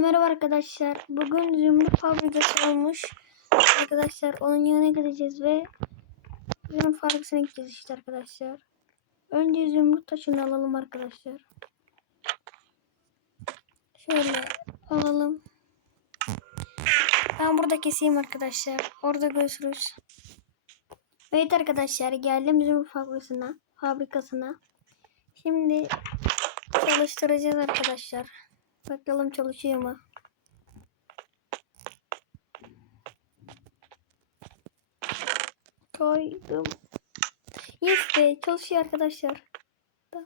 Merhaba arkadaşlar. Bugün zümrüt fabrikası olmuş. Arkadaşlar onun yanına gideceğiz ve zümrüt fabrikasına gideceğiz işte arkadaşlar. Önce zümrüt taşını alalım arkadaşlar. Şöyle alalım. Ben burada keseyim arkadaşlar. Orada görüşürüz. Evet arkadaşlar geldim zümrüt fabrikasına. Fabrikasına. Şimdi çalıştıracağız arkadaşlar. Bakalım çalışıyor mu? Koydum. Yes be çalışıyor arkadaşlar. Da.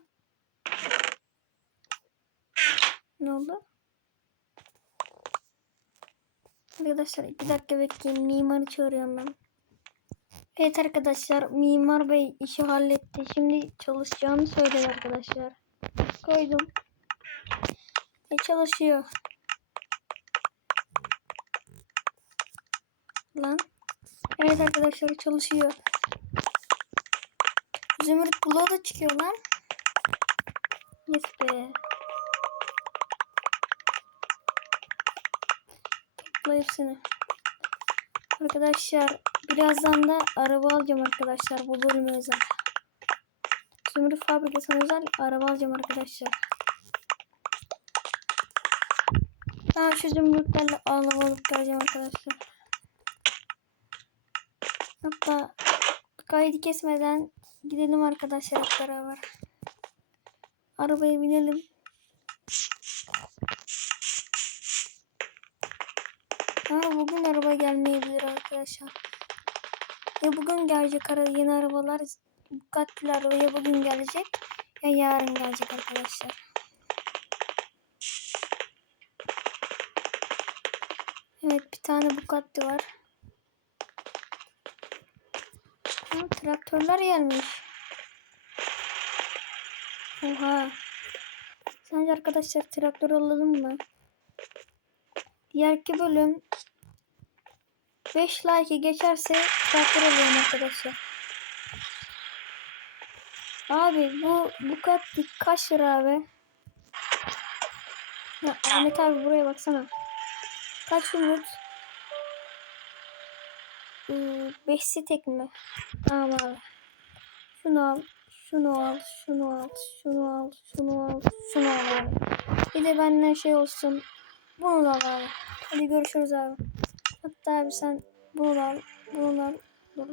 Ne oldu? Arkadaşlar iki dakika bekleyin. Mimarı çağırıyorum ben. Evet arkadaşlar Mimar Bey işi halletti. Şimdi çalışacağını söyledi arkadaşlar. Koydum. E çalışıyor. Lan. Evet arkadaşlar çalışıyor. Zümrüt bloğu da çıkıyor lan. Yes be. Topla hepsini. Arkadaşlar birazdan da araba alacağım arkadaşlar bu bölüme özel. Zümrüt fabrikasına özel araba alacağım arkadaşlar. Ben şu zümrütlerle alıp geleceğim arkadaşlar. Hatta kaydı kesmeden gidelim arkadaşlar hep beraber. Arabaya binelim. Ama bugün araba gelmeyebilir arkadaşlar. Ya bugün gelecek ara yeni arabalar Bugatti'ler ya bugün gelecek ya yarın gelecek arkadaşlar. Evet bir tane Bugatti var. Ha, traktörler gelmiş. Oha. Sence arkadaşlar traktör alalım mı? Diğerki bölüm 5 like geçerse traktör alıyorum arkadaşlar. Abi bu Bugatti kaç lira abi? Ya Ahmet abi buraya baksana. Kaç umut? Ee, beşsi tek mi? Tamam. Şunu al. Şunu al. Şunu al. Şunu al. Şunu al. Şunu al abi. Bir de benden şey olsun. Bunu da al abi. Hadi görüşürüz abi. Hatta abi sen bunu al. Bunu al. Dur.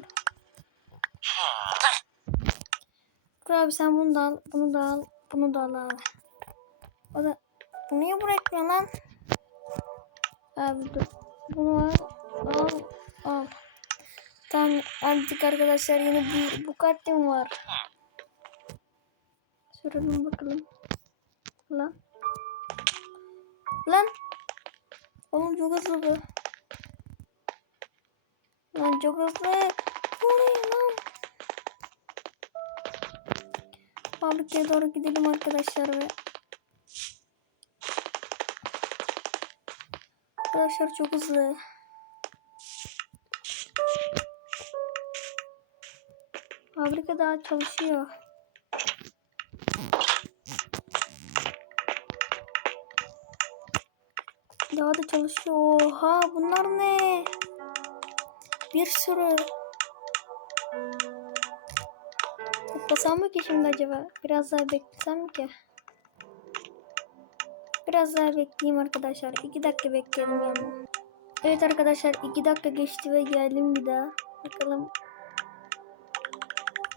Dur abi sen bunu da al. Bunu da al. Bunu da al abi. O da bu niye bırakmıyor lan? Abi. Bunu al. Al. Al. Tamam artık arkadaşlar yine bir Bugatti'm var. Soralım bakalım. Lan. Lan. Oğlum çok hızlı bu. Lan çok hızlı. Bu ne lan? Fabrikaya doğru gidelim arkadaşlar ve Arkadaşlar çok hızlı. Fabrika daha çalışıyor. Daha da çalışıyor. Oha bunlar ne? Bir sürü. Toplasam mı ki şimdi acaba? Biraz daha beklesem mi ki? Biraz daha bekleyeyim arkadaşlar. 2 dakika bekleyelim yani. Evet arkadaşlar 2 dakika geçti ve geldim bir daha. Bakalım.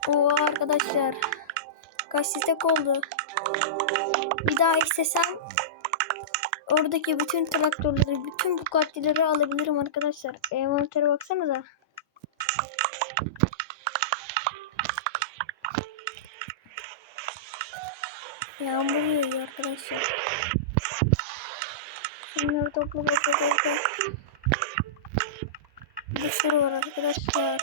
Oha arkadaşlar. Kaç stek oldu. Bir daha istesem oradaki bütün traktörleri, bütün Bugatti'leri alabilirim arkadaşlar. Envantere baksanıza. Yağmur yağıyor arkadaşlar. Bunları topla topla. Bir sürü var arkadaşlar.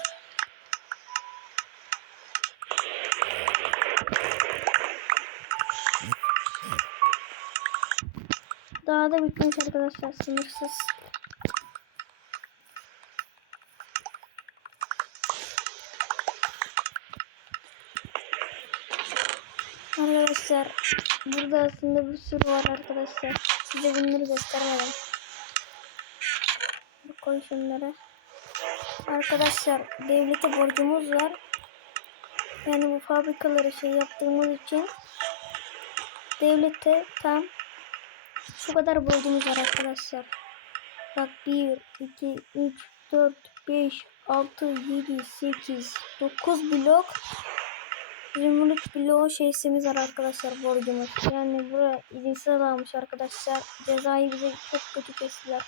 Daha da bitmiş arkadaşlar sınırsız. Arkadaşlar burada aslında bir sürü var arkadaşlar. Size bunları göstermedim. Koy şunları. Arkadaşlar devlete borcumuz var. Yani bu fabrikaları şey yaptığımız için devlete tam şu kadar borcumuz var arkadaşlar. Bak 1, 2, 3, 4, 5, 6, 7, 8, 9 blok 23 blok şeysimiz var arkadaşlar borcumuz. Yani buraya izinsiz almış arkadaşlar. Cezayı bize çok kötü kestiler.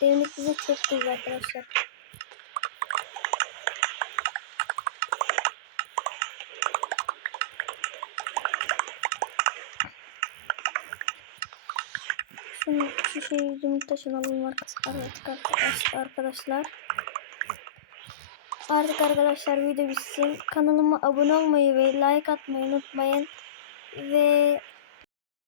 Devlet bize çok kızdı arkadaşlar. Şunu, şu şeyi yumurta şunu alalım arkadaşlar. Arkadaşlar. Artık arkadaşlar video bitsin. Kanalıma abone olmayı ve like atmayı unutmayın. Ve